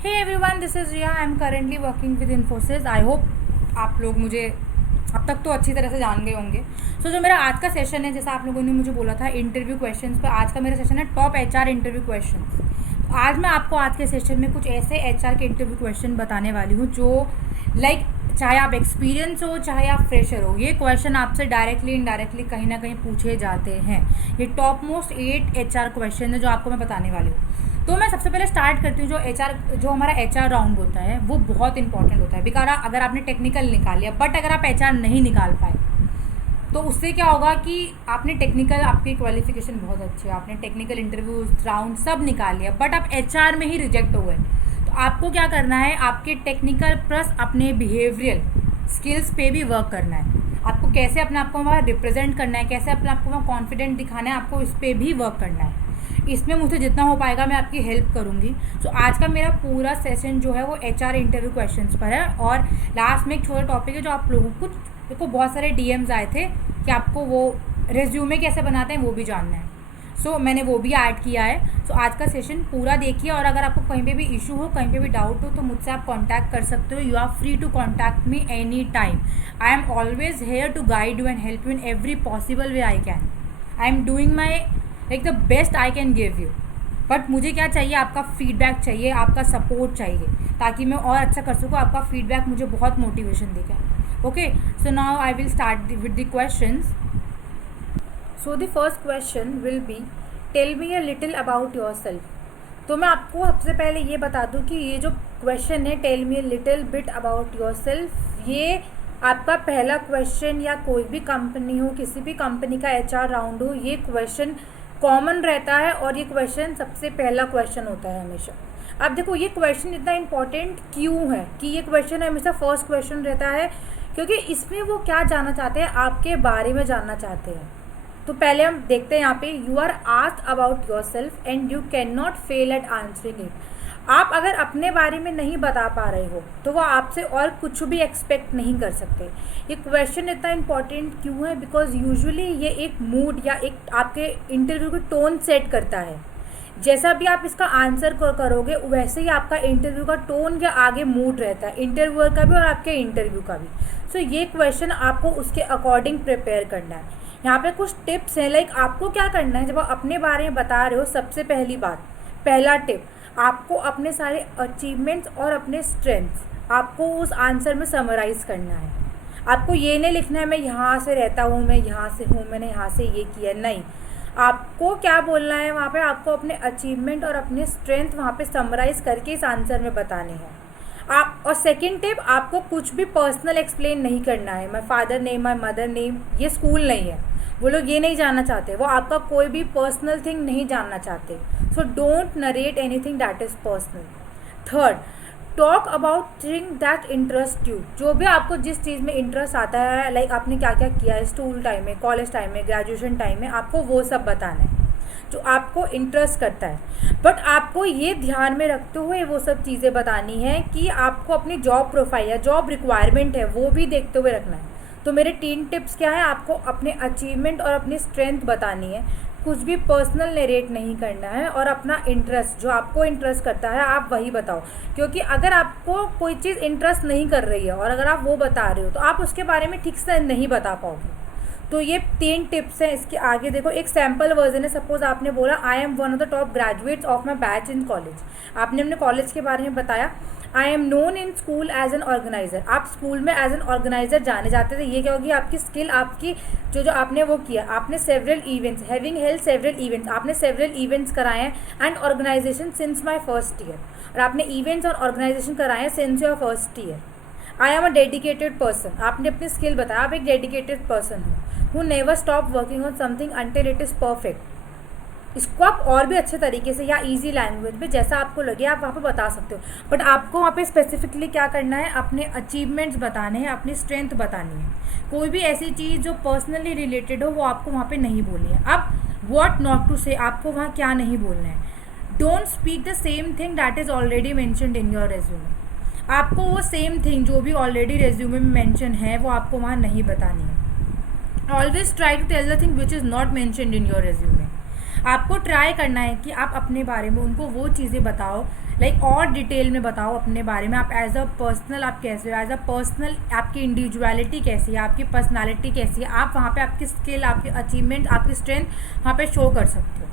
Hey everyone, this is Riya. I am currently working with Infosys. I hope आप लोग मुझे अब तक तो अच्छी तरह से जान गए होंगे। जो मेरा आज का सेशन है, जैसा आप लोगों ने मुझे बोला था इंटरव्यू क्वेश्चंस पर, आज का मेरा सेशन है टॉप एचआर इंटरव्यू क्वेश्चंस। तो आज मैं आपको आज के सेशन में कुछ ऐसे एचआर के इंटरव्यू क्वेश्चन बताने वाली हूँ जो चाहे आप एक्सपीरियंस हो चाहे आप फ्रेशर हो, ये क्वेश्चन आपसे डायरेक्टली इनडायरेक्टली कहीं ना कहीं पूछे जाते हैं। ये टॉप मोस्ट 8 एचआर क्वेश्चन है जो आपको मैं बताने वाली हूँ। तो मैं सबसे पहले स्टार्ट करती हूँ। जो हमारा एचआर राउंड होता है वो बहुत इंपॉर्टेंट होता है। बिकॉज अगर आपने टेक्निकल निकाल लिया बट अगर आप एचआर नहीं निकाल पाए तो उससे क्या होगा कि आपने टेक्निकल, आपकी क्वालिफिकेशन बहुत अच्छी है, आपने टेक्निकल इंटरव्यू राउंड सब निकाल लिया बट आप एचआर में ही रिजेक्ट हो गए। तो आपको क्या करना है, आपके टेक्निकल प्लस अपने बिहेवियरल स्किल्स पे भी वर्क करना है। आपको कैसे अपने आप को वहाँ रिप्रेजेंट करना है, कैसे अपने आप को वहाँ कॉन्फिडेंट दिखाना है, आपको इस पर भी वर्क करना है। इसमें मुझे जितना हो पाएगा मैं आपकी हेल्प करूँगी। आज का मेरा पूरा सेशन जो है वो एचआर इंटरव्यू क्वेश्चंस पर है। और लास्ट में एक छोटा टॉपिक है जो आप लोगों को बहुत सारे डीएम्स आए थे कि आपको वो रेज्यूमे कैसे बनाते हैं वो भी जानना है। मैंने वो भी ऐड किया है। आज का सेशन पूरा देखिए और अगर आपको कहीं पे भी इशू हो, कहीं पे भी डाउट हो तो मुझसे आप कांटेक्ट कर सकते हो। You are free to contact me any time. I am always here to guide you and help you in every possible way I can. I am doing my the best I can give you. But मुझे क्या चाहिए, आपका feedback चाहिए, आपका support चाहिए ताकि मैं और अच्छा कर सकूँ। आपका फीडबैक मुझे बहुत मोटिवेशन देगा। Okay, so now I will start with the questions. So the first question will be tell me a little about yourself. तो मैं आपको सबसे पहले ये बता दूं कि ये जो क्वेश्चन है tell me a little bit about yourself, ये आपका पहला क्वेश्चन या कोई भी कंपनी हो, किसी भी कंपनी का एचआर राउंड हो, ये क्वेश्चन कॉमन रहता है और ये क्वेश्चन सबसे पहला क्वेश्चन होता है हमेशा। अब देखो ये क्वेश्चन इतना इम्पॉर्टेंट क्यों है कि ये क्वेश्चन हमेशा फर्स्ट क्वेश्चन रहता है, क्योंकि इसमें वो क्या जानना चाहते हैं, आपके बारे में जानना चाहते हैं। तो पहले हम देखते हैं यहाँ पे, you are asked about yourself and you can not fail at answering it. आप अगर अपने बारे में नहीं बता पा रहे हो तो वो आपसे और कुछ भी एक्सपेक्ट नहीं कर सकते। ये क्वेश्चन इतना इम्पॉर्टेंट क्यों है, बिकॉज यूजुअली ये एक मूड या एक आपके इंटरव्यू की टोन सेट करता है। जैसा भी आप इसका आंसर करोगे वैसे ही आपका इंटरव्यू का टोन या आगे मूड रहता है, इंटरव्यूअर का भी और आपके इंटरव्यू का भी। ये क्वेश्चन आपको उसके अकॉर्डिंग प्रिपेयर करना है। यहाँ पे कुछ टिप्स हैं, आपको क्या करना है जब आप अपने बारे में बता रहे हो। सबसे पहली बात, पहला टिप, आपको अपने सारे अचीवमेंट्स और अपने स्ट्रेंथ्स आपको उस आंसर में समराइज़ करना है। आपको ये नहीं लिखना है मैं यहाँ से रहता हूँ, मैं यहाँ से हूँ, मैंने यहाँ से ये किया, नहीं। आपको क्या बोलना है वहाँ पे, आपको अपने अचीवमेंट और अपने स्ट्रेंथ वहाँ पे समराइज़ करके इस आंसर में बताने हैं आप। और सेकंड टिप, आपको कुछ भी पर्सनल एक्सप्लेन नहीं करना है। My father name, my mother name, ये स्कूल नहीं है, वो लोग ये नहीं जानना चाहते, वो आपका कोई भी पर्सनल थिंग नहीं जानना चाहते। So don't narrate anything that is personal. Third, talk about thing that interest you. जो भी आपको जिस चीज़ में इंटरेस्ट आता है, आपने क्या क्या किया है स्कूल टाइम में, कॉलेज टाइम में, ग्रेजुएशन टाइम में, आपको वो सब बताना है जो आपको इंटरेस्ट करता है। बट आपको ये ध्यान में रखते हुए वो सब चीज़ें बतानी है कि आपको अपनी जॉब प्रोफाइल या जॉब रिक्वायरमेंट है वो भी देखते हुए रखना है। तो मेरे 3 टिप्स क्या है, आपको अपने अचीवमेंट और अपनी स्ट्रेंथ बतानी है, कुछ भी पर्सनल नरेट नहीं करना है, और अपना इंटरेस्ट, जो आपको इंटरेस्ट करता है आप वही बताओ। क्योंकि अगर आपको कोई चीज़ इंटरेस्ट नहीं कर रही है और अगर आप वो बता रहे हो तो आप उसके बारे में ठीक से नहीं बता पाओगे। तो ये 3 टिप्स हैं। इसके आगे देखो, एक सैम्पल वर्जन है। सपोज आपने बोला I am one of the top graduates of my batch in college. आपने अपने कॉलेज के बारे में बताया। I am known in school as an organizer. आप स्कूल में एज एन ऑर्गेनाइजर जाने जाते थे। ये क्या होगी, आपकी स्किल, आपकी जो आपने वो किया, आपने several events, having held several events, आपने सेवरल इवेंट्स कराए हैं and organization since my first year. और आपने इवेंट्स और ऑर्गेनाइजेशन कराए हैं since your first year. I am a dedicated person. आपने अपनी स्किल बताया, आप एक डेडिकेटेड पर्सन हो। Who never stop working on something until it is perfect. इसको आप और भी अच्छे तरीके से या इजी लैंग्वेज में जैसा आपको लगे आप वहाँ पे बता सकते हो। बट आपको वहाँ पे स्पेसिफिकली क्या करना है, अपने अचीवमेंट्स बताने हैं, अपनी स्ट्रेंथ बतानी है। कोई भी ऐसी चीज़ जो पर्सनली रिलेटेड हो वो आपको वहाँ पे नहीं बोलनी है। अब व्हाट नॉट टू से, आपको वहाँ क्या नहीं बोलना है। Don't speak the same thing that is already mentioned in your resume. आपको वो सेम थिंग जो भी ऑलरेडी रेज्यूमे में मैंशन है वो आपको वहाँ नहीं बतानी है। Always try to tell the thing which is not mentioned in your resume. आपको ट्राई करना है कि आप अपने बारे में उनको वो चीज़ें बताओ लाइक और डिटेल में बताओ अपने बारे में, आप एज अ पर्सनल आप कैसे हो, एज अ पर्सनल आपकी इंडिविजुअलिटी कैसी है, आपकी पर्सनालिटी कैसी है, आप वहाँ पे आपकी स्किल, आपकी अचीवमेंट, आपकी स्ट्रेंथ वहाँ पे शो कर सकते हो।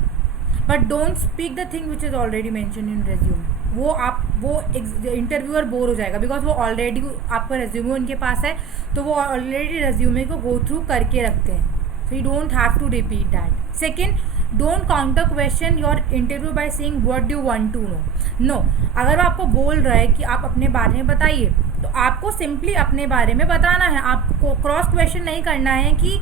But don't speak the thing which is already mention in resume. वो इंटरव्यूअर बोर हो जाएगा, बिकॉज वो ऑलरेडी आपका रेज्यूमे उनके पास है, तो वो ऑलरेडी रेज्यूमे को गो थ्रू करके रखते हैं। So you don't have to repeat that. Second, don't counter question your interview by saying what do you want to know. No, अगर वो आपको बोल रहा है कि आप अपने बारे में बताइए, तो आपको सिंपली अपने बारे में बताना है। आपको क्रॉस क्वेश्चन नहीं करना है कि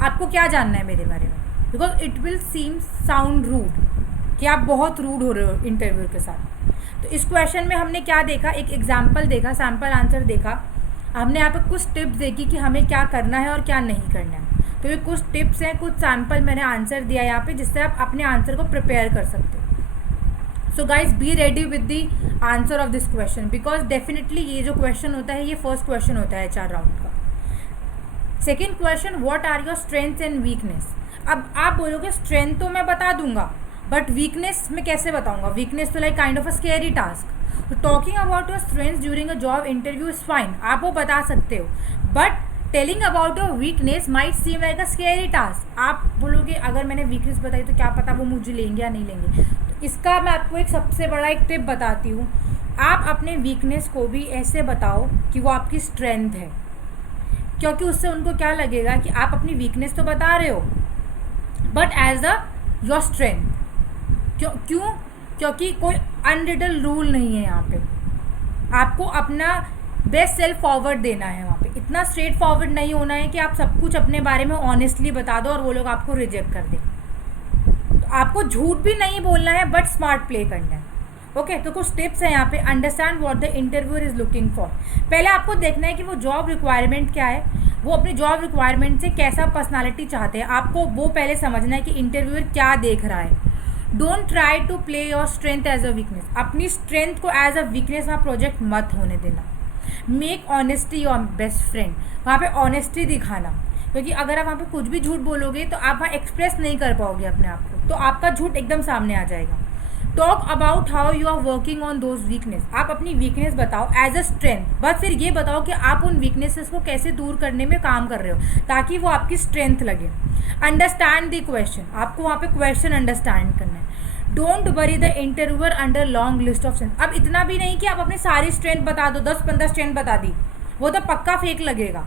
आपको क्या जानना है मेरे बारे में, because it will seem sound rude कि आप बहुत रूड हो रहे हो इंटरव्यू के साथ। तो इस क्वेश्चन में हमने क्या देखा, एक एग्जाम्पल देखा, सैम्पल आंसर देखा, हमने यहाँ पे कुछ टिप्स देखी कि हमें क्या करना है और क्या नहीं करना है। तो ये कुछ टिप्स हैं, कुछ सैम्पल मैंने आंसर दिया यहाँ पे, जिससे आप अपने आंसर को प्रिपेयर कर सकते हो। So guys be ready with the answer of this question, because definitely ये जो क्वेश्चन होता है ये फर्स्ट क्वेश्चन होता है HR राउंड का। Second question, what are your strengths and weakness. अब आप बोलोगे स्ट्रेंथ तो मैं बता दूंगा, बट वीकनेस मैं कैसे बताऊंगा। वीकनेस तो like kind of a scary task. तो talking about your strengths during a job interview is fine, आप वो बता सकते हो, but telling about your weakness might seem like a scary task. आप बोलोगे अगर मैंने वीकनेस बताई तो क्या पता वो मुझे लेंगे या नहीं लेंगे। तो इसका मैं आपको एक सबसे बड़ा एक टिप बताती हूँ, आप अपने वीकनेस को भी ऐसे बताओ कि वो आपकी स्ट्रेंथ है, क्योंकि उससे उनको क्या लगेगा कि आप अपनी वीकनेस तो बता रहे हो but as a your strength. क्यों? क्योंकि कोई अनरिटन रूल नहीं है यहाँ पे, आपको अपना बेस्ट सेल्फ फॉरवर्ड देना है। वहाँ पे इतना स्ट्रेट फॉरवर्ड नहीं होना है कि आप सब कुछ अपने बारे में ऑनेस्टली बता दो और वो लोग आपको रिजेक्ट कर दें। तो आपको झूठ भी नहीं बोलना है बट स्मार्ट प्ले करना है। ओके, तो कुछ टिप्स है यहाँ पे। Understand what the interviewer is looking for. पहले आपको देखना है कि वो जॉब रिक्वायरमेंट क्या है, वो अपनी जॉब रिक्वायरमेंट से कैसा पर्सनालिटी चाहते हैं, आपको वो पहले समझना है कि इंटरव्यूअर क्या देख रहा है। Don't try to play your strength as a weakness, अपनी स्ट्रेंथ को एज अ वीकनेस वहाँ प्रोजेक्ट मत होने देना। Make honesty your best friend, वहाँ पे ऑनेस्टी दिखाना, क्योंकि अगर आप वहाँ पे कुछ भी झूठ बोलोगे तो आप वहाँ एक्सप्रेस नहीं कर पाओगे अपने आप को, तो आपका झूठ एकदम सामने आ जाएगा। Talk about how you are working on those weakness, आप अपनी वीकनेस बताओ एज अ स्ट्रेंथ, बस फिर ये बताओ कि आप उन वीकनेसेस को कैसे दूर करने में काम कर रहे हो ताकि वो आपकी स्ट्रेंथ लगे। अंडरस्टैंड द क्वेश्चन, आपको वहाँ पे क्वेश्चन अंडरस्टैंड करना है। Don't worry the interviewer under long list of strength. अब इतना भी नहीं कि आप अपनी सारी स्ट्रेंथ बता दो, 10-15 स्ट्रेंथ बता दी, वो तो पक्का फेक लगेगा।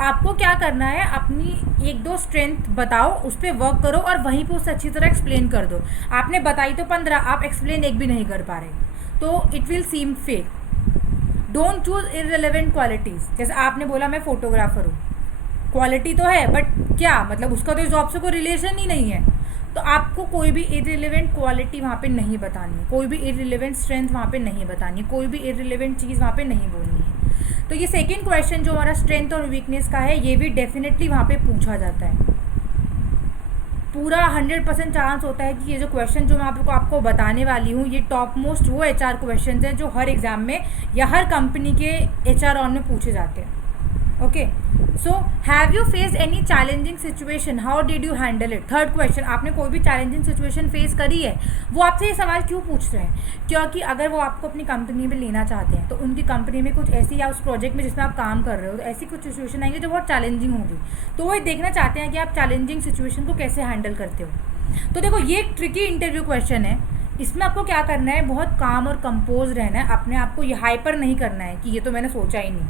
आपको क्या करना है, अपनी 1-2 स्ट्रेंथ बताओ, उस पर वर्क करो और वहीं पे उसे अच्छी तरह एक्सप्लेन कर दो। आपने बताई तो 15, आप एक्सप्लेन एक भी नहीं कर पा रहे, तो it will seam fake. Don't choose irrelevant qualities, जैसे आपने बोला मैं फोटोग्राफर हूँ, क्वालिटी तो है बट क्या मतलब उसका तो इस जॉब से कोई रिलेशन ही नहीं है, तो आपको कोई भी इररिलेवेंट क्वालिटी वहाँ पे नहीं बतानी, कोई भी इररिलेवेंट स्ट्रेंथ वहाँ पे नहीं बतानी, कोई भी इररिलेवेंट चीज़ वहाँ पे नहीं बोलनी है। तो ये सेकंड क्वेश्चन जो हमारा स्ट्रेंथ और वीकनेस का है, ये भी डेफिनेटली वहाँ पे पूछा जाता है। पूरा 100% चांस होता है कि ये जो क्वेश्चन जो मैं आपको बताने वाली हूँ, ये टॉप मोस्ट वो HR क्वेश्चन हैं जो हर एग्जाम में या हर कंपनी के HR ऑन में पूछे जाते हैं। Okay, so have you faced any challenging situation, how did you handle it. Third question, आपने कोई भी चैलेंजिंग सिचुएशन फेस करी है। वो आपसे ये सवाल क्यों पूछ रहे हैं, क्योंकि अगर वो आपको अपनी कंपनी में लेना चाहते हैं तो उनकी कंपनी में कुछ ऐसी, या उस प्रोजेक्ट में जिसमें आप काम कर रहे हो, तो ऐसी कुछ सिचुएशन आएंगे जो बहुत चैलेंजिंग होगी, तो वो देखना चाहते हैं कि आप चैलेंजिंग सिचुएशन को कैसे हैंडल करते हो। तो देखो, ये एक ट्रिकी इंटरव्यू क्वेश्चन है, इसमें आपको क्या करना है, बहुत काम और कंपोज रहना है, अपने आप को ये हाइपर नहीं करना है कि ये तो मैंने सोचा ही नहीं।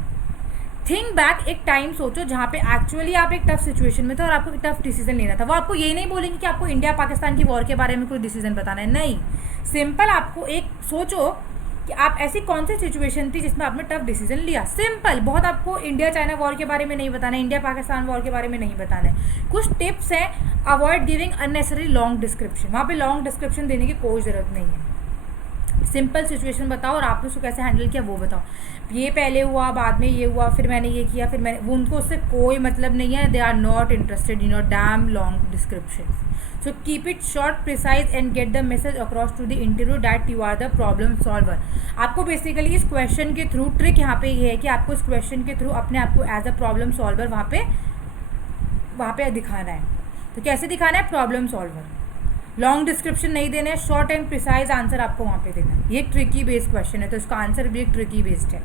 थिंक बैक, एक टाइम सोचो जहाँ पे एक्चुअली आप एक टफ सिचुएशन में थे और आपको एक टफ डिसीजन लेना था। वो आपको ये नहीं बोलेंगे कि आपको इंडिया पाकिस्तान की वॉर के बारे में कोई डिसीजन बताना है, नहीं। सिंपल आपको एक सोचो कि आप ऐसी कौन सी सिचुएशन थी जिसमें आपने टफ डिसीजन लिया, सिंपल। बहुत आपको इंडिया चाइना वॉर के बारे में नहीं बताना है, इंडिया पाकिस्तान वॉर के बारे में नहीं बताना है। कुछ टिप्स हैं, avoid giving unnecessary long description, वहाँ पे लॉन्ग डिस्क्रिप्शन देने की कोई ज़रूरत नहीं है। सिंपल सिचुएशन बताओ और आपने उसको कैसे हैंडल किया वो बताओ। ये पहले हुआ, बाद में ये हुआ, फिर मैंने ये किया, फिर मैंने वो, उनको उससे कोई मतलब नहीं है। They are not interested in your damn long description. So keep it short, precise and get the message across to the interview that you are the problem solver. आपको बेसिकली इस क्वेश्चन के थ्रू, ट्रिक यहाँ पे ये है कि आपको इस क्वेश्चन के थ्रू अपने आप को एज अ प्रॉब्लम सॉल्वर वहाँ पे दिखाना है। तो कैसे दिखाना है, प्रॉब्लम सॉल्वर। लॉन्ग डिस्क्रिप्शन नहीं देना है, शॉर्ट एंड प्रिसाइज आंसर आपको वहाँ पे देना है। ये एक ट्रिकी बेस्ड क्वेश्चन है, तो इसका आंसर भी एक ट्रिकी बेस्ड है।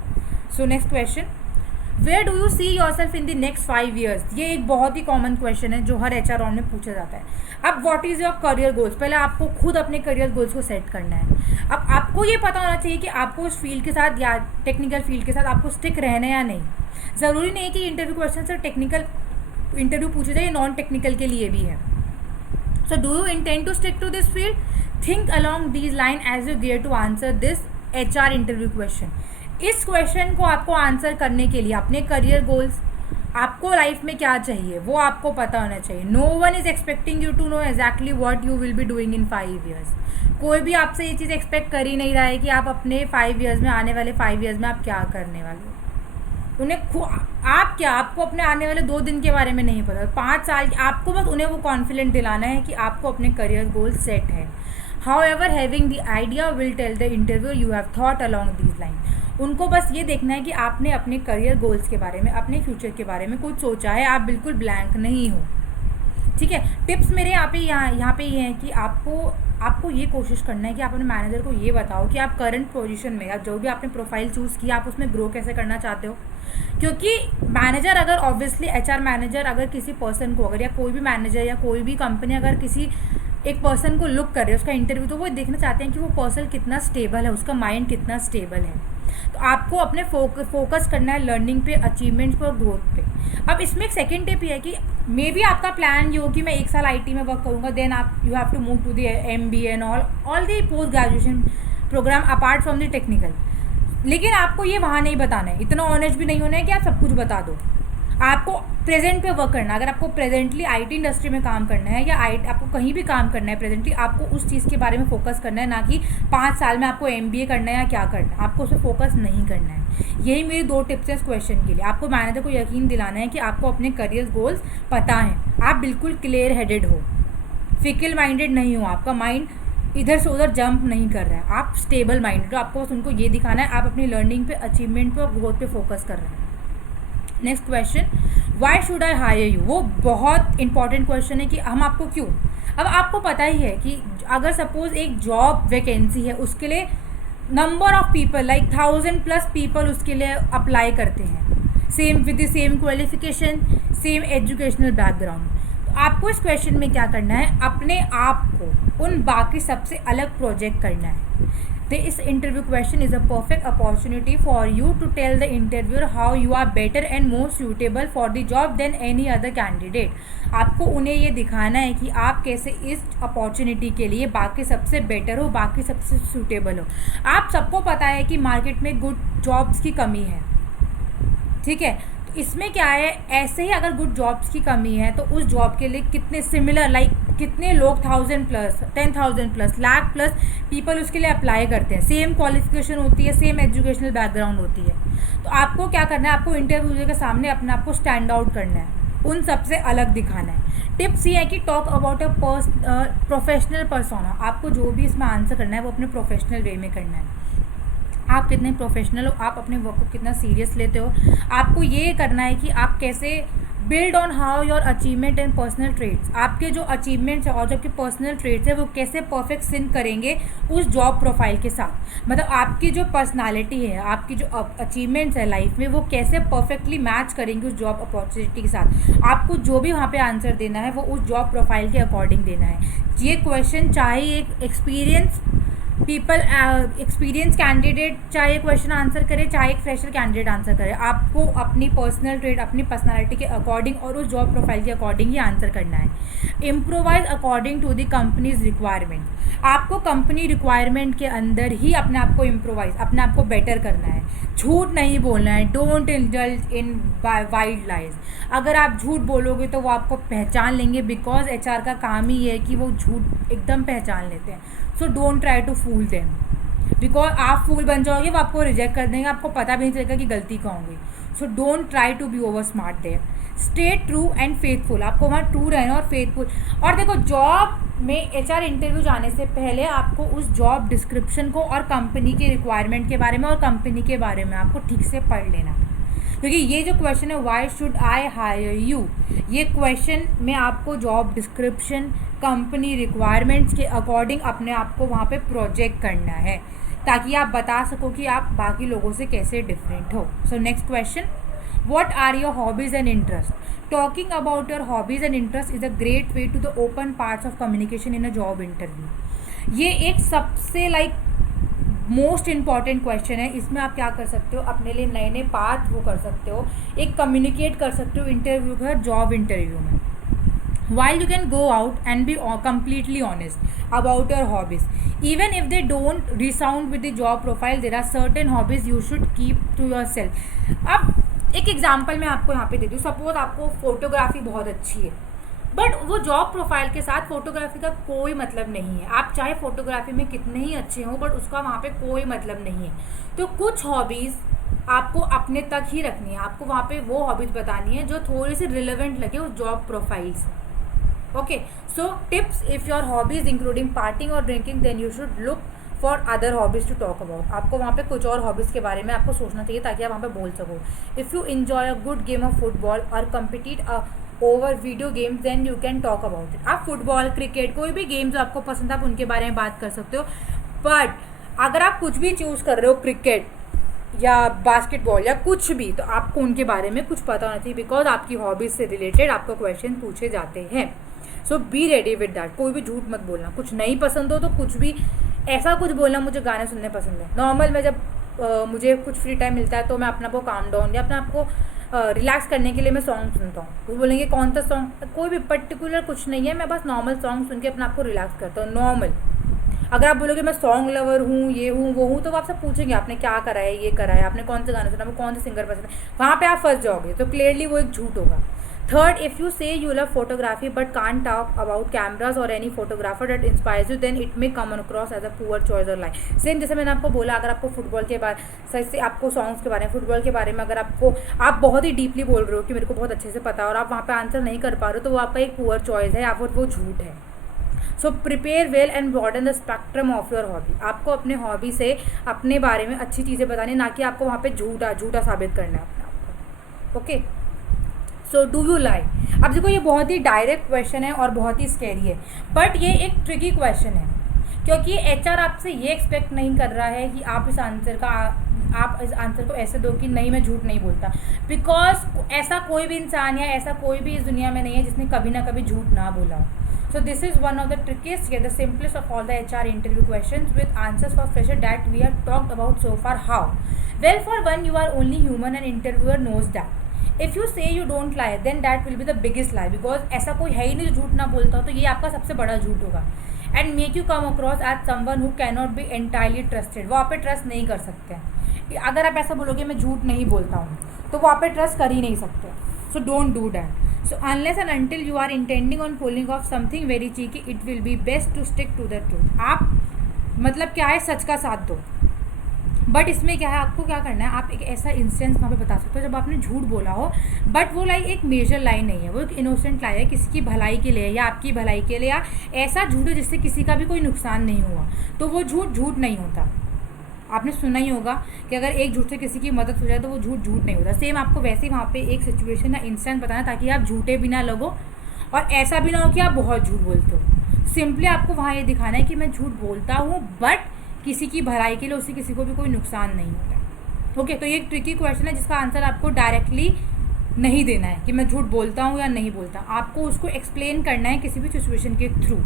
So next question, where do you see yourself in the next 5 years? ये एक बहुत ही कॉमन क्वेश्चन है जो हर HR राउंड में पूछा जाता है। अब what is your career goals, पहले आपको खुद अपने करियर गोल्स को सेट करना है। अब आपको ये पता होना चाहिए कि आपको उस फील्ड के साथ या टेक्निकल फील्ड के साथ आपको स्टिक रहना है या नहीं। ज़रूरी नहीं है कि इंटरव्यू क्वेश्चन से टेक्निकल इंटरव्यू पूछे जाए, नॉन टेक्निकल के लिए भी है। So do you intend to stick to this field? Think along these line as you get to answer this HR interview question. इस क्वेश्चन को आपको आंसर करने के लिए अपने करियर गोल्स, आपको लाइफ में क्या चाहिए वो आपको पता होना चाहिए। No one is expecting you to know exactly what you will be doing in 5 years। कोई भी आपसे ये चीज़ एक्सपेक्ट कर ही नहीं रहा है कि आप अपने 5 years में, आने वाले 5 years में आप क्या करने वाले हो। आपको अपने आने वाले 2 दिन के बारे में नहीं पता, 5 साल आपको बस उन्हें वो कॉन्फिडेंट दिलाना है कि आपको अपने करियर गोल सेट है। However having the idea will tell the interview you have thought along these line. उनको बस ये देखना है कि आपने अपने करियर गोल्स के बारे में, अपने फ्यूचर के बारे में कुछ सोचा है, आप बिल्कुल ब्लैंक नहीं हो। ठीक है, टिप्स मेरे यहाँ पे ये हैं कि आपको ये कोशिश करना है कि आप अपने मैनेजर को ये बताओ कि आप करंट पोजीशन में, या जो भी आपने प्रोफाइल चूज़ की, आप उसमें ग्रो कैसे करना चाहते हो। क्योंकि मैनेजर अगर ऑब्वियसली HR मैनेजर अगर किसी पर्सन को, अगर या कोई भी मैनेजर या कोई भी कंपनी अगर किसी एक पर्सन को लुक कर रहे हैं उसका इंटरव्यू, तो वो देखना चाहते हैं कि वो पर्सन कितना स्टेबल है, उसका माइंड कितना स्टेबल है। तो आपको अपने फोकस करना है लर्निंग पे, अचीवमेंट्स पे और ग्रोथ पे। अब इसमें एक सेकेंड टिप ये है कि मे बी आपका प्लान ये हो कि मैं 1 साल IT में वर्क करूँगा, देन आप you have to move to the MBA and all the post graduation program apart from the technical. लेकिन आपको ये वहाँ नहीं बताना है, इतना ऑनेस्ट भी नहीं होना है कि आप सब कुछ बता दो। आपको प्रेजेंट पे वर्क करना है। अगर आपको प्रेजेंटली IT इंडस्ट्री में काम करना है या आपको कहीं भी काम करना है प्रेजेंटली, आपको उस चीज़ के बारे में फोकस करना है, ना कि 5 साल में आपको MBA करना है या क्या करना है। आपको उस पर फोकस नहीं करना है। यही मेरी 2 टिप्स हैं इस क्वेश्चन के लिए। आपको मैनेजर को यकीन दिलाना है कि आपको अपने करियर गोल्स पता हैं, आप बिल्कुल क्लियर हेडेड हो, फिकल माइंडेड नहीं हो, आपका माइंड इधर से उधर जंप नहीं कर रहा है, आप स्टेबल माइंडेड हो। आपको बस उनको ये दिखाना है आप अपनी लर्निंग पे, अचीवमेंट पे और ग्रोथ पे फोकस कर रहे हैं। Next question, why should I hire you? वो बहुत इंपॉर्टेंट क्वेश्चन है कि हम आपको क्यों। अब आपको पता ही है कि अगर सपोज एक जॉब वैकेंसी है, उसके लिए number of people like 1000+ people उसके लिए अप्लाई करते हैं, same with the same qualification, same educational background. तो आपको इस क्वेश्चन में क्या करना है, अपने आप को उन बाकी सबसे अलग प्रोजेक्ट करना है। This interview question is a perfect opportunity for you to tell the interviewer how you are better and more suitable for the job than any other candidate. आपको उन्हें ये दिखाना है कि आप कैसे इस अपॉर्चुनिटी के लिए बाकी सबसे बेटर हो, बाकी सबसे सूटेबल हो। आप सबको पता है कि मार्केट में गुड जॉब्स की कमी है, ठीक है। तो इसमें क्या है, ऐसे ही अगर गुड जॉब्स की कमी है तो उस जॉब के लिए कितने सिमिलर कितने लोग 1000+, 10,000+, लाख+ पीपल उसके लिए अप्लाई करते हैं। सेम क्वालिफिकेशन होती है, सेम एजुकेशनल बैकग्राउंड होती है। तो आपको क्या करना है, आपको इंटरव्यूअर के सामने अपने आप को स्टैंड आउट करना है, उन सबसे अलग दिखाना है। टिप्स ये है कि talk about a professional persona. आपको जो भी इसमें आंसर करना है वो अपने प्रोफेशनल वे में करना है। आप कितने प्रोफेशनल हो, आप अपने वर्क को कितना सीरियस लेते हो। आपको ये करना है कि आप कैसे build on how your achievement and personal traits, आपके जो अचीवमेंट्स है और जो आपके पर्सनल ट्रेड्स है वो कैसे परफेक्ट सिंक करेंगे उस जॉब प्रोफाइल के साथ। मतलब आपकी जो पर्सनालिटी है, आपकी जो अचीवमेंट्स है लाइफ में, वो कैसे परफेक्टली मैच करेंगे उस जॉब अपॉर्चुनिटी के साथ। आपको जो भी वहाँ पे आंसर देना है वो उस जॉब प्रोफाइल के अकॉर्डिंग देना है। ये क्वेश्चन चाहे एक एक्सपीरियंस कैंडिडेट चाहे क्वेश्चन आंसर करे, चाहे एक फ्रेशर कैंडिडेट आंसर करे, आपको अपनी पर्सनल ट्रेड, अपनी पर्सनालिटी के अकॉर्डिंग और उस जॉब प्रोफाइल के अकॉर्डिंग ही आंसर करना है। Improvise according to the companies requirement. आपको कंपनी रिक्वायरमेंट के अंदर ही अपने आप को इम्प्रोवाइज, अपने आप को बेटर करना है। झूठ नहीं बोलना है। Don't indulge in wild lies. अगर आप झूठ बोलोगे तो वो आपको पहचान लेंगे, बिकॉज HR का काम ही है कि वो झूठ एकदम पहचान लेते हैं। So don't try to fool them, because आप फूल बन जाओगे, वो आपको रिजेक्ट कर देंगे, आपको पता भी नहीं चलेगा कि गलती कहाँ होगी। So don't try to be over smart there. Stay true and faithful. आपको वहाँ ट्रू रहना और फेथफुल। और देखो, जॉब में HR इंटरव्यू जाने से पहले आपको उस जॉब डिस्क्रिप्शन को और कंपनी के रिक्वायरमेंट के बारे में और कंपनी के बारे में आपको ठीक से पढ़ लेना। क्योंकि ये जो क्वेश्चन है why should I hire you, ये क्वेश्चन में आपको जॉब डिस्क्रिप्शन, कंपनी रिक्वायरमेंट्स के अकॉर्डिंग अपने आप को वहाँ पे प्रोजेक्ट करना है, ताकि आप बता सको कि आप बाकी लोगों से कैसे डिफरेंट हो. So next question, what are your hobbies and interest. Talking about your hobbies and interest is a great way to the open parts of communication in a job interview. ये एक सबसे मोस्ट इम्पॉर्टेंट क्वेश्चन है. इसमें आप क्या कर सकते हो, अपने लिए नए नए पाथ वो कर सकते हो, एक कम्युनिकेट कर सकते हो इंटरव्यू का, जॉब इंटरव्यू में. While you can go out and be completely honest about your hobbies, even if they don't resound with the job profile, there are certain hobbies you should keep to yourself. अब एक example मैं आपको यहाँ पे दे दूँ. Suppose आपको photography बहुत अच्छी है, बट वो जॉब प्रोफाइल के साथ फोटोग्राफी का कोई मतलब नहीं है. आप चाहे फोटोग्राफी में कितने ही अच्छे हों, बट उसका वहाँ पे कोई मतलब नहीं है. तो कुछ हॉबीज़ आपको अपने तक ही रखनी है. आपको वहाँ पे वो हॉबीज़ बतानी है जो थोड़ी सी रिलेवेंट लगे उस जॉब प्रोफाइल से. Okay, so tips, if your hobbies including partying or drinking, then you should look for other hobbies to talk about. आपको वहाँ पे कुछ और हॉबीज़ के बारे में आपको सोचना चाहिए ताकि आप वहाँ पे बोल सको. If you enjoy a good game of football or compete over video games, then you can talk about it. आप फुटबॉल, क्रिकेट, कोई भी गेम जो आपको पसंद है आप उनके बारे में बात कर सकते हो. बट अगर आप कुछ भी चूज़ कर रहे हो, क्रिकेट या बास्केटबॉल या कुछ भी, तो आपको उनके बारे में कुछ पता होना चाहिए, बिकॉज आपकी हॉबीज़ से रिलेटेड आपको क्वेश्चन पूछे जाते हैं. सो बी रेडी विद डैट. कोई भी झूठ मत बोलना. कुछ नहीं पसंद हो तो कुछ भी ऐसा कुछ बोलना, मुझे गाने सुनने पसंद है. नॉर्मल मैं जब मुझे कुछ फ्री टाइम मिलता है तो मैं अपना को काम डाउन या अपने आप को रिलैक्स करने के लिए मैं सॉन्ग सुनता हूँ. वो बोलेंगे कौन सा सॉन्ग, कोई भी पर्टिकुलर कुछ नहीं है, मैं बस नॉर्मल सॉन्ग सुन के अपने आप को रिलैक्स करता हूँ. नॉर्मल. अगर आप बोलोगे मैं सॉन्ग लवर हूँ, ये हूँ, वो हूँ, तो वो आपसे पूछेंगे आपने क्या करा है, ये करा है, आपने कौन से गाने सुना, वो कौन से सिंगर पसंद है. वहाँ पे आप फंस जाओगे. तो क्लियरली वो एक झूठ होगा. Third, if you say you love photography but can't talk about cameras or any photographer that inspires you, then it may come across as a poor choice or lie. Same जैसे मैंने आपको बोला, अगर आपको फुटबॉल के बारे सही से आपको सॉन्ग्स के बारे में, फुटबॉल के बारे में अगर आप बहुत ही डीपली बोल रहे हो कि मेरे को बहुत अच्छे से पता है और आप वहाँ पे आंसर नहीं कर पा रहे हो, तो वो आपका एक पुअर चॉइस है या फिर वो झूठ है. So prepare well and broaden the spectrum of your hobby. आपको अपने हॉबी से अपने बारे में अच्छी चीज़ें बतानी, ना कि आपको वहाँ पे झूठा साबित करना है अपने आप को. Okay, so do you lie. अब देखो ये बहुत ही डायरेक्ट क्वेश्चन है और बहुत ही स्कैरी है, बट ये एक ट्रिकी क्वेश्चन है, क्योंकि एचआर आपसे ये एक्सपेक्ट नहीं कर रहा है कि आप इस आंसर को ऐसे दो कि नहीं मैं झूठ नहीं बोलता. बिकॉज ऐसा कोई भी इंसान या ऐसा कोई भी इस दुनिया में नहीं है जिसने कभी ना कभी झूठ ना बोला. So this is one of the trickiest yet the simplest of all the HR interview questions with answers for fresher that we have talked about so far. How? Well, for one, you are only human and interviewer knows that. If you say you don't lie, then that will be the biggest lie, because ऐसा कोई है ही नहीं जो झूठ ना बोलता हो, तो ये आपका सबसे बड़ा झूठ होगा. And make you come across as someone who cannot be entirely trusted. वो आप पे ट्रस्ट नहीं कर सकते हैं. अगर आप ऐसा बोलोगे मैं झूठ नहीं बोलता हूँ, तो वो आप पे ट्रस्ट कर ही नहीं सकते. So don't do that. So unless and until you are intending on pulling off something very cheeky, it will be best to stick to the truth. आप मतलब क्या है, सच का साथ दो. बट इसमें क्या है, आपको क्या करना है, आप एक ऐसा इंस्टेंस वहाँ पे बता सकते हो जब आपने झूठ बोला हो, बट वो लाई एक मेजर लाई नहीं है, वो एक इनोसेंट लाई है, किसी की भलाई के लिए या आपकी भलाई के लिए, या ऐसा झूठ है जिससे किसी का भी कोई नुकसान नहीं हुआ, तो वो झूठ नहीं होता. आपने सुना ही होगा कि अगर एक झूठ से किसी की मदद हो जाए तो वो झूठ नहीं होता. सेम आपको वैसे ही वहाँ पे एक सिचुएशन या इंस्टेंस बताना, ताकि आप झूठे भी ना लगो और ऐसा भी ना हो कि आप बहुत झूठ बोलते हो. सिंपली आपको वहाँ ये दिखाना है कि मैं झूठ बोलता हूँ, बट किसी की भलाई के लिए उससे किसी को भी कोई नुकसान नहीं होता. ओके, तो ये एक ट्रिकी क्वेश्चन है जिसका आंसर आपको डायरेक्टली नहीं देना है कि मैं झूठ बोलता हूँ या नहीं बोलता. आपको उसको एक्सप्लेन करना है किसी भी सिचुएशन के through.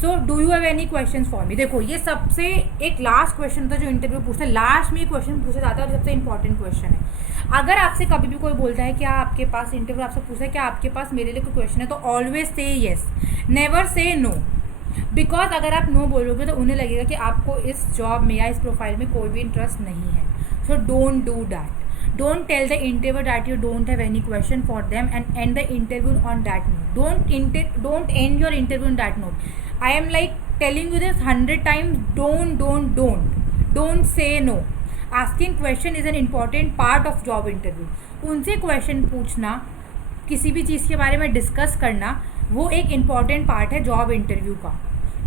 So do you have any question for me. देखो ये सबसे एक लास्ट क्वेश्चन था जो इंटरव्यू पूछता है. लास्ट में ये क्वेश्चन पूछा जाता है और सबसे इंपॉर्टेंट क्वेश्चन है. अगर आपसे कभी भी कोई बोलता है क्या आपके पास, इंटरव्यू आपसे पूछा है क्या आपके पास मेरे लिए कोई क्वेश्चन है, तो always say yes, never say no. Because अगर आप नो बोलोगे तो उन्हें लगेगा कि आपको इस जॉब में या इस प्रोफाइल में कोई भी इंटरेस्ट नहीं है. So don't do that. Don't tell the interviewer that you don't have any question for them and end the interview on that note. Don't end your interview on that note. I am like telling you this 100 times. Don't say no. Asking question is an important part of job interview. उनसे question पूछना, किसी भी चीज़ के बारे में discuss करना, वो एक इम्पॉर्टेंट पार्ट है जॉब इंटरव्यू का.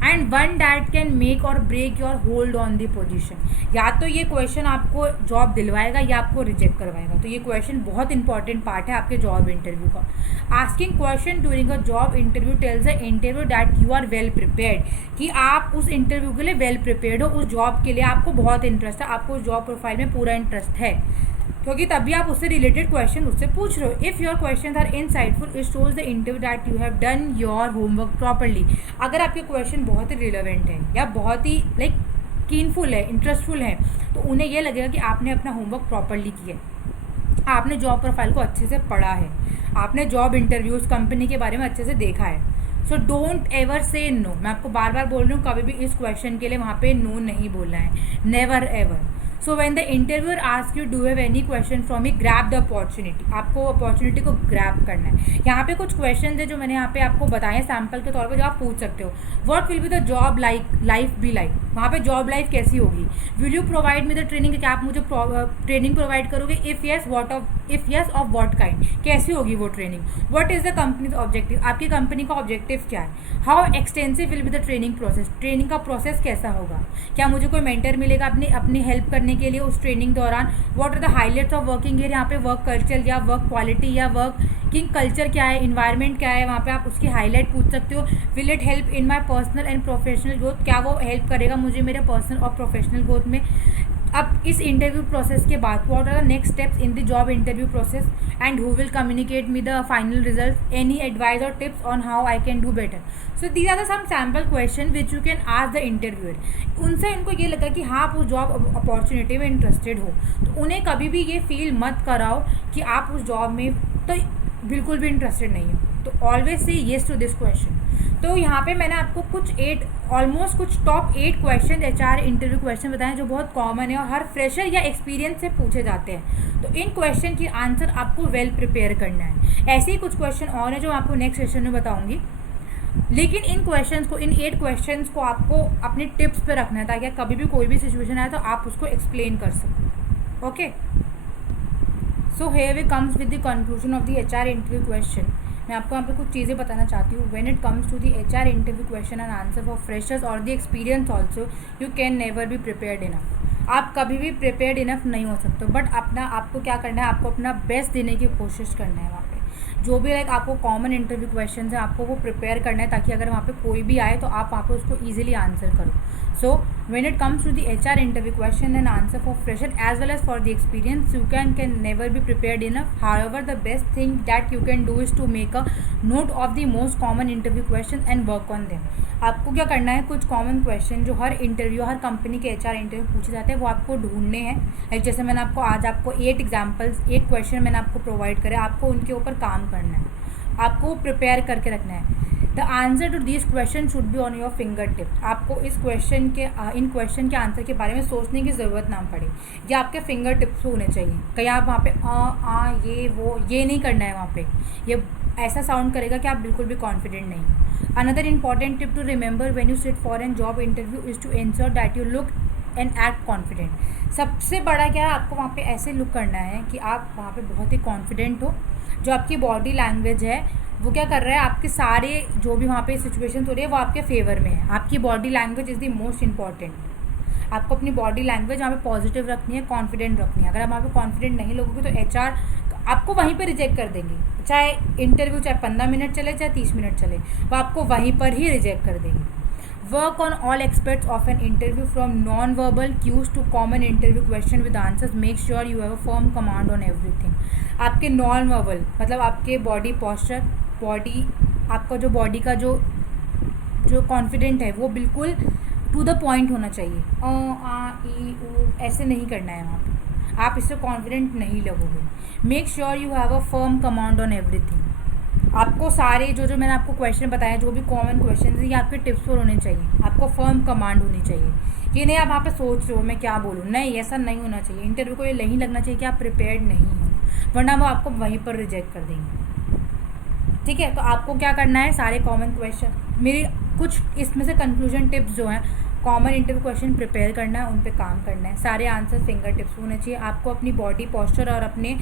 And one that can make or break your hold on the position. या तो ये क्वेश्चन आपको जॉब दिलवाएगा या आपको रिजेक्ट करवाएगा। तो ये क्वेश्चन बहुत इंपॉर्टेंट पार्ट है आपके जॉब इंटरव्यू का। Asking question during a job interview tells the interview that you are well prepared, कि आप उस इंटरव्यू के लिए वेल प्रिपेयर्ड हो, उस जॉब के लिए आपको बहुत इंटरेस्ट है, आपको उस जॉब प्रोफाइल में पूरा इंटरेस्ट है, क्योंकि तभी आप उससे रिलेटेड क्वेश्चन उससे पूछ रहे हो। If your question are insightful it shows the interview that you have done your homework properly. अगर आपके क्वेश्चन बहुत ही रिलेवेंट है या बहुत ही कीनफुल है, इंटरेस्टफुल है, तो उन्हें यह लगेगा कि आपने अपना होमवर्क प्रॉपरली किया है, आपने जॉब प्रोफाइल को अच्छे से पढ़ा है, आपने जॉब इंटरव्यूज कंपनी के बारे में अच्छे से देखा है। So don't ever say no. मैं आपको बार बार बोल रही हूँ, कभी भी इस क्वेश्चन के लिए वहाँ पे नो नहीं बोलना है, never ever. So when the interviewer ask you do have any question from me, grab the opportunity. आपको अपॉर्चुनिटी को ग्रैब करना है। यहाँ पे कुछ क्वेश्चन है जो मैंने यहाँ पे आपको बताए सैम्पल के तौर पर, जो आप पूछ सकते हो। What will be the job life be like, वहाँ पे जॉब लाइफ कैसी होगी। Will you provide me the training, क्या आप मुझे ट्रेनिंग प्रोवाइड करोगे। If yes of what kind, कैसी होगी वो training. What is the companies objective, आपकी कंपनी का ऑब्जेक्टिव क्या है। How extensive will be the training process, training का प्रोसेस कैसा होगा। क्या मुझे कोई मेंटर मिलेगा अपनी हेल्प करने के लिए उस ट्रेनिंग दौरान। What are the highlights of working here, यहाँ पे वर्क कल्चर या वर्क क्वालिटी या वर्किंग कल्चर क्या है, इन्वायरमेंट क्या है, वहाँ पे आप उसकी हाईलाइट पूछ सकते हो। Will it help in my personal and professional growth, क्या वो हेल्प करेगा मुझे मेरे पर्सनल और प्रोफेशनल ग्रोथ में। अब इस इंटरव्यू प्रोसेस के बाद what are the next steps in the job interview process and who will communicate me the final result, any advice or tips on how I can do better. So these are the some sample question which you can ask the interviewer. उनसे इनको ये लगा कि हाँ आप उस job opportunity में interested हो, तो उन्हें कभी भी ये फील मत कराओ कि आप उस जॉब में तो बिल्कुल भी इंटरेस्टेड नहीं हो। तो always say yes to this question. तो यहाँ पे मैंने आपको कुछ top 8 question HR interview question बताए जो बहुत कॉमन है और हर फ्रेशर या एक्सपीरियंस से पूछे जाते हैं। तो इन क्वेश्चन की आंसर आपको वेल प्रिपेयर करना है। ऐसे ही कुछ क्वेश्चन और हैं जो आपको नेक्स्ट सेशन में बताऊंगी, लेकिन इन 8 क्वेश्चंस को आपको अपने टिप्स पे रखना है ताकि कभी भी कोई भी सिचुएशन आए तो आप उसको एक्सप्लेन कर सको। Okay, so here we comes with the conclusion of the HR interview question. मैं आपको यहाँ पे कुछ चीज़ें बताना चाहती हूँ। When it comes to the HR interview question and answer for freshers or the experience also, you can never be prepared enough. आप कभी भी प्रिपेयर्ड इनफ नहीं हो सकते, बट आपको क्या करना है, आपको अपना बेस्ट देने की कोशिश करना है। वहाँ पे जो भी आपको कॉमन इंटरव्यू क्वेश्चन है आपको वो प्रिपेयर करना है ताकि अगर वहाँ पे कोई भी आए तो आप वहाँ पे उसको ईजिली आंसर करो। So when it comes to the HR interview question and answer for fresher as well as for the experience, you can never be prepared enough. However, the best thing that you can do is to make a note of the most common interview questions and work on them. आपको क्या करना है, कुछ common question जो हर company के HR interview पूछे जाते हैं वो आपको ढूंढने हैं। जैसे मैंने आज आपको 8 एग्जाम्पल्स, 8 क्वेश्चन मैंने आपको प्रोवाइड करे, आपको उनके ऊपर काम करना है, आपको प्रिपेयर करके रखना है। The answer to this question should be on your finger tip. आपको इन क्वेश्चन के आंसर के बारे में सोचने की ज़रूरत ना पड़े, ये आपके फिंगर टिप्स होने चाहिए। कहीं आप वहाँ पे ये नहीं करना है, वहाँ पे ये ऐसा साउंड करेगा कि आप बिल्कुल भी कॉन्फिडेंट नहीं। Another important tip to remember when you sit for an job interview is to ensure that you look and act confident. सबसे बड़ा क्या है, आपको वहाँ पे ऐसे लुक करना है कि आप वहाँ पे बहुत ही कॉन्फिडेंट हो। जो आपकी बॉडी लैंग्वेज है वो क्या कर रहा है, आपके सारे जो भी वहाँ पे सिचुएशन हो रही है वो आपके फेवर में है। आपकी body language is the most important. आपको अपनी बॉडी लैंग्वेज वहाँ पे पॉजिटिव रखनी है, कॉन्फिडेंट रखनी है। अगर आप वहाँ पे कॉन्फिडेंट नहीं लोगोगे तो HR आपको वहीं पे रिजेक्ट कर देंगे, चाहे इंटरव्यू चाहे 15 मिनट चले चाहे 30 मिनट चले, वो आपको वहीं पर ही रिजेक्ट कर देंगे। Work on all aspects of an interview from non verbal cues to common interview question with answers. Make sure you have a firm command on everything. आपके नॉन वर्बल मतलब आपके बॉडी पॉस्चर, आपका जो body का जो confident है वो बिल्कुल टू द पॉइंट होना चाहिए। ऐसे नहीं करना है वहाँ पे, आप इससे कॉन्फिडेंट नहीं लगोगे। Make sure you have a firm command on everything. आपको सारे जो मैंने आपको क्वेश्चन बताए, जो भी कॉमन क्वेश्चन है, ये आपके टिप्स पर होने चाहिए। आपको फर्म कमांड होनी चाहिए। ये नहीं आप वहाँ पे सोच रहे हो मैं क्या बोलूँ, नहीं, ऐसा नहीं होना चाहिए। इंटरव्यू को ये नहीं लगना चाहिए कि आप प्रिपेयर्ड नहीं हो, वरना वो आपको वहीं पर रिजेक्ट कर देंगे। ठीक है, तो आपको क्या करना है, सारे कॉमन क्वेश्चन, मेरी कुछ इसमें से कंक्लूजन टिप्स जो हैं, कॉमन इंटरव्यू क्वेश्चन प्रिपेयर करना है, उन पे काम करना है। सारे आंसर फिंगर टिप्स होने चाहिए। आपको अपनी बॉडी पोस्चर और अपने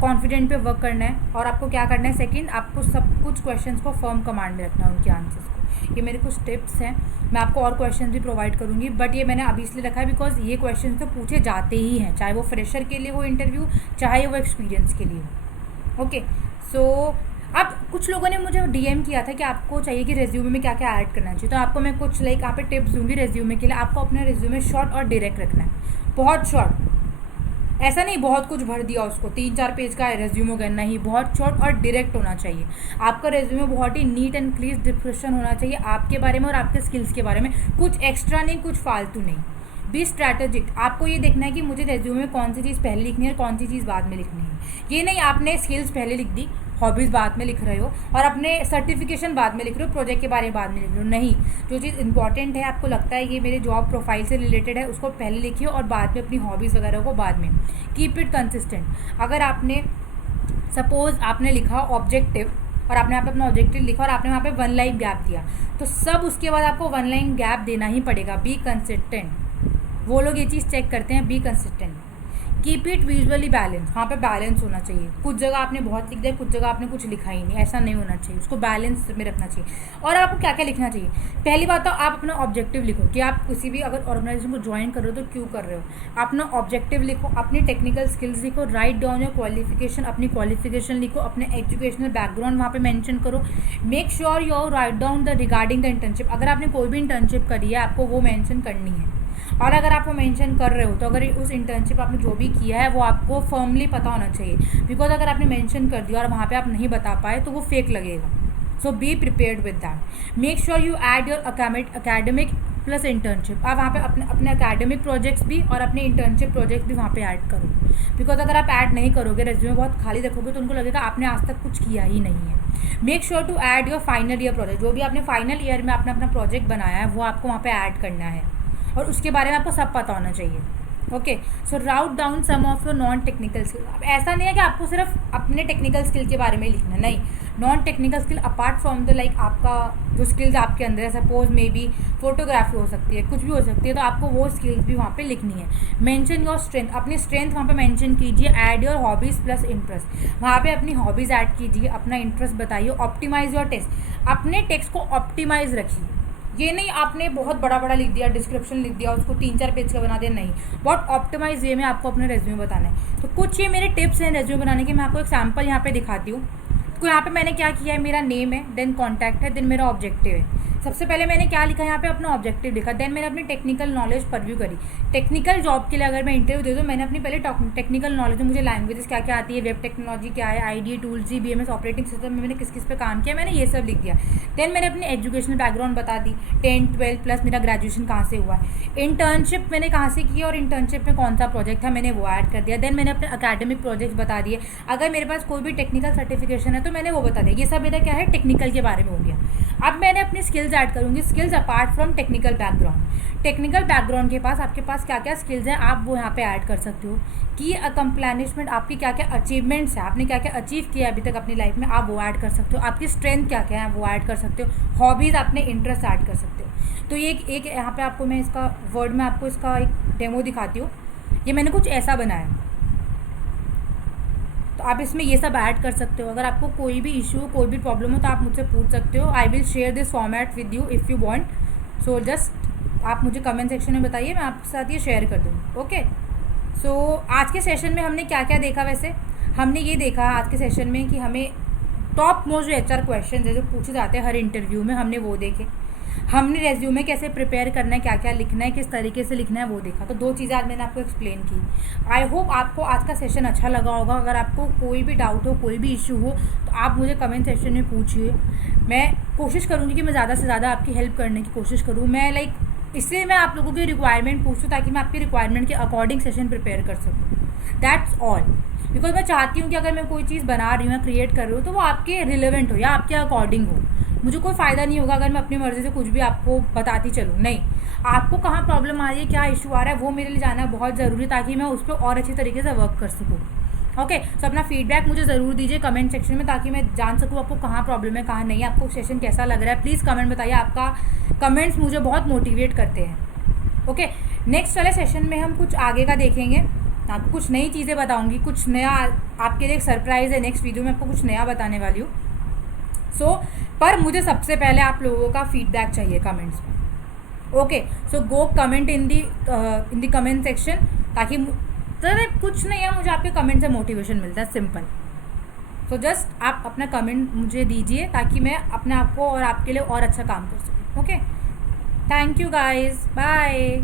कॉन्फिडेंट पे वर्क करना है। और आपको क्या करना है, सेकंड, आपको सब कुछ क्वेश्चंस को फर्म कमांड में रखना है, उनके आंसर्स को। ये मेरे कुछ टिप्स हैं। मैं आपको और क्वेश्चन भी प्रोवाइड करूँगी, बट ये मैंने अभी इसलिए रखा है बिकॉज ये क्वेश्चन तो पूछे जाते ही हैं, चाहे वो फ्रेशर के लिए हो इंटरव्यू, चाहे वो एक्सपीरियंस के लिए हो। ओके, सो अब कुछ लोगों ने मुझे डीएम किया था कि आपको चाहिए कि रेज्यूमे में क्या क्या ऐड करना चाहिए, तो आपको मैं कुछ यहाँ पे टिप्स दूंगी रेज्यूमे के लिए। आपको अपना रेज्यूमे शॉर्ट और डायरेक्ट रखना है, बहुत शॉर्ट, ऐसा नहीं बहुत कुछ भर दिया उसको, 3-4 पेज का रेज्यूमे करना ही, बहुत शॉर्ट और डायरेक्ट होना चाहिए। आपका रेज्यूमे बहुत ही नीट एंड क्लियर डिस्क्रिप्शन होना चाहिए आपके बारे में और आपके स्किल्स के बारे में, कुछ एक्स्ट्रा नहीं, कुछ फालतू नहीं। बी स्ट्रैटेजिक, आपको ये देखना है कि मुझे रेज्यूमे में कौन सी चीज़ पहले लिखनी है और कौन सी चीज़ बाद में लिखनी है। ये नहीं आपने स्किल्स पहले लिख दी, हॉबीज़ बाद में लिख रहे हो और अपने सर्टिफिकेशन बाद में लिख रहे हो, प्रोजेक्ट के बारे में बाद में लिख रहे हो। नहीं, जो चीज़ इंपॉर्टेंट है, आपको लगता है ये मेरे जॉब प्रोफाइल से रिलेटेड है, उसको पहले लिखिए और बाद में अपनी हॉबीज़ वगैरह को बाद में। Keep it consistent. अगर आपने सपोज आपने लिखा ऑब्जेक्टिव और आपने यहाँ पे अपना ऑब्जेक्टिव लिखा और आपने वहाँ पे 1 लाइन गैप दिया, तो सब उसके बाद आपको 1 लाइन गैप देना ही पड़ेगा। बी कंसिस्टेंट, वो लोग ये चीज़ चेक करते हैं। Be consistent. Keep it visually balance, वहाँ पे बैलेंस होना चाहिए। कुछ जगह आपने बहुत लिख दिया, कुछ जगह आपने कुछ लिखा ही नहीं, ऐसा नहीं होना चाहिए, उसको बैलेंस में रखना चाहिए। और आपको क्या क्या लिखना चाहिए, पहली बात तो आप अपना ऑब्जेक्टिव लिखो कि आप किसी भी अगर ऑर्गेनाइजेशन को ज्वाइन कर रहे हो तो क्यों कर रहे हो। अपना ऑब्जेक्टिव लिखो, अपनी टेक्निकल स्किल्स लिखो, राइट डाउन योर क्वालिफिकेशन, अपनी क्वालिफिकेशन लिखो, अपने एजुकेशनल बैकग्राउंड वहाँ पे मेंशन करो। Make sure you write down the regarding the internship, अगर आपने कोई भी इंटर्नशिप करी है आपको वो मेंशन करनी है। और अगर आप वो मेंशन कर रहे हो तो अगर उस इंटर्नशिप आपने जो भी किया है वो आपको फर्मली पता होना चाहिए, बिकॉज अगर आपने मेंशन कर दिया और वहाँ पे आप नहीं बता पाए तो वो फेक लगेगा। So be prepared with that. Make sure you add your academic plus internship. आप वहाँ पे अपने अकेडमिक प्रोजेक्ट्स भी और अपने इंटर्नशिप प्रोजेक्ट्स भी वहाँ पे ऐड करो, बिकॉज अगर आप ऐड नहीं करोगे, रेज्यूमे बहुत खाली रखोगे तो उनको लगेगा आपने आज तक कुछ किया ही नहीं है। Make sure to add your final year project, जो भी आपने फाइनल ईयर में आपने अपना प्रोजेक्ट बनाया है वो आपको वहाँ पे ऐड करना है और उसके बारे में आपको सब पता होना चाहिए। Okay, so write down some of your non technical skill. अब ऐसा नहीं है कि आपको सिर्फ अपने टेक्निकल स्किल के बारे में लिखना, नहीं, non technical skill apart from the आपका जो स्किल्स आपके अंदर है, सपोज मे बी फोटोग्राफी हो सकती है, कुछ भी हो सकती है, तो आपको वो स्किल्स भी वहाँ पे लिखनी है। मेंशन योर स्ट्रेंथ, अपनी स्ट्रेंथ वहाँ पे मेंशन कीजिए। Add your hobbies plus interest, वहाँ पे अपनी हॉबीज़ ऐड कीजिए, अपना इंटरेस्ट बताइए। ऑप्टिमाइज योर टेक्स्ट, अपने टेक्स्ट को ऑप्टिमाइज रखिए। ये नहीं आपने बहुत बड़ा बड़ा लिख दिया, डिस्क्रिप्शन लिख दिया, उसको 3-4 पेज का बना दिया, नहीं, बहुत ऑप्टिमाइज वे में आपको अपने रेज्यूमे बताना है। तो कुछ ये मेरे टिप्स हैं रेज्यूमे बनाने के। मैं आपको एक सैम्पल यहाँ पे दिखाती हूँ। तो यहाँ पे मैंने क्या किया है, मेरा नेम है, देन कॉन्टैक्ट है, देन मेरा ऑब्जेक्टिव है। सबसे पहले मैंने क्या लिखा, यहाँ पे अपना ऑब्जेक्टिव लिखा, देन मैंने अपनी टेक्निकल नॉलेज परव्यू करी। टेक्निकल जॉब के लिए अगर मैं इंटरव्यू दे दूँ, मैंने अपनी पहले टेक्निकल नॉलेज, मुझे लैंग्वेजेस क्या क्या आती है, वेब टेक्नोलॉजी क्या है, आईडी टूल्स जी, बीएमएस ऑपरेटिंग सिस्टम में मैंने किस किस पे काम किया, मैंने ये सब लिख दिया। देन मैंने अपनी एजुकेशनल बैकग्राउंड बता दी, 10th 12th प्लस मेरा ग्रेजुएशन कहाँ से हुआ है, इंटर्नशिप मैंने कहाँ से की और इंटर्नशिप में कौन सा प्रोजेक्ट था, मैंने वो ऐड कर दिया। देन मैंने अपने अकेडमिक प्रोजेक्ट बता दिए, अगर मेरे पास कोई भी टेक्निकल सर्टिफिकेशन है तो मैंने वो बता दिया। ये सब मेरा क्या है, टेक्निकल के बारे में हो गया। अब मैंने अपनी स्किल्स ऐड करूँगी, skills apart from technical background. Technical background के पास आपके पास क्या क्या स्किल्स हैं आप वो यहाँ पे ऐड कर सकते हो। कि अकम्प्लैनिशमेंट, आपकी क्या क्या अचीवमेंट्स है, आपने क्या क्या अचीव किया अभी तक अपनी लाइफ में, आप वो ऐड कर सकते हो। आपकी स्ट्रेंथ क्या क्या है वो ऐड कर सकते हो। हॉबीज़, अपने इंटरेस्ट ऐड कर सकते हो। तो ये एक यहाँ पे आपको मैं इसका वर्ड में आपको इसका एक डेमो दिखाती हूँ। ये मैंने कुछ ऐसा बनाया, तो आप इसमें ये सब ऐड कर सकते हो। अगर आपको कोई भी इशू, कोई भी प्रॉब्लम हो तो आप मुझसे पूछ सकते हो। I will share this format with you if you want. So just आप मुझे कमेंट सेक्शन में बताइए, मैं आपके साथ ये शेयर कर दूँ। ओके, सो आज के सेशन में हमने क्या क्या देखा, वैसे हमने ये देखा आज के सेशन में कि हमें टॉप मोस्ट जो HR क्वेश्चन है जो पूछे जाते हैं हर इंटरव्यू में, हमने वो देखे। हमने रेज्यूमे कैसे प्रिपेयर करना है, क्या क्या लिखना है, किस तरीके से लिखना है वो देखा। तो 2 चीज़ें आज मैंने आपको एक्सप्लेन की। आई होप आपको आज का सेशन अच्छा लगा होगा। अगर आपको कोई भी डाउट हो, कोई भी इशू हो तो आप मुझे कमेंट सेक्शन में पूछिए। मैं कोशिश करूँगी कि मैं ज़्यादा से ज़्यादा आपकी हेल्प करने की कोशिश करूँ। मैं इसलिए मैं आप लोगों की रिक्वायरमेंट पूछूँ ताकि मैं आपकी रिक्वायरमेंट के अकॉर्डिंग सेशन प्रिपेयर कर सकूँ। That's all. बिकॉज मैं चाहती हूँ कि अगर मैं कोई चीज़ बना रही हूँ या क्रिएट कर रही हूँ तो वो आपके रिलेवेंट हो या आपके अकॉर्डिंग हो। मुझे कोई फ़ायदा नहीं होगा अगर मैं अपनी मर्ज़ी से कुछ भी आपको बताती चलूँ। नहीं, आपको कहाँ प्रॉब्लम आ रही है, क्या इशू आ रहा है, वो मेरे लिए जानना बहुत ज़रूरी, ताकि मैं उस पर और अच्छी तरीके से वर्क कर सकूँ। ओके, सो अपना फीडबैक मुझे ज़रूर दीजिए कमेंट सेक्शन में, ताकि मैं जान सकूँ आपको कहाँ प्रॉब्लम है, कहाँ नहीं। आपको सेशन कैसा लग रहा है प्लीज़ कमेंट बताइए। आपका कमेंट्स मुझे बहुत मोटिवेट करते हैं। ओके, नेक्स्ट वाले सेशन में हम कुछ आगे का देखेंगे। आपको कुछ नई चीज़ें बताऊँगी, कुछ नया आपके लिए एक सरप्राइज़ है। नेक्स्ट वीडियो में आपको कुछ नया बताने वाली हूँ। पर मुझे सबसे पहले आप लोगों का फीडबैक चाहिए कमेंट्स में। Okay, so go comment in the comment section, ताकि सर कुछ नहीं है, मुझे आपके कमेंट से मोटिवेशन मिलता है, सिंपल। सो जस्ट आप अपना कमेंट मुझे दीजिए ताकि मैं अपने आप को और आपके लिए और अच्छा काम कर सकूँ। Okay, thank you guys, bye.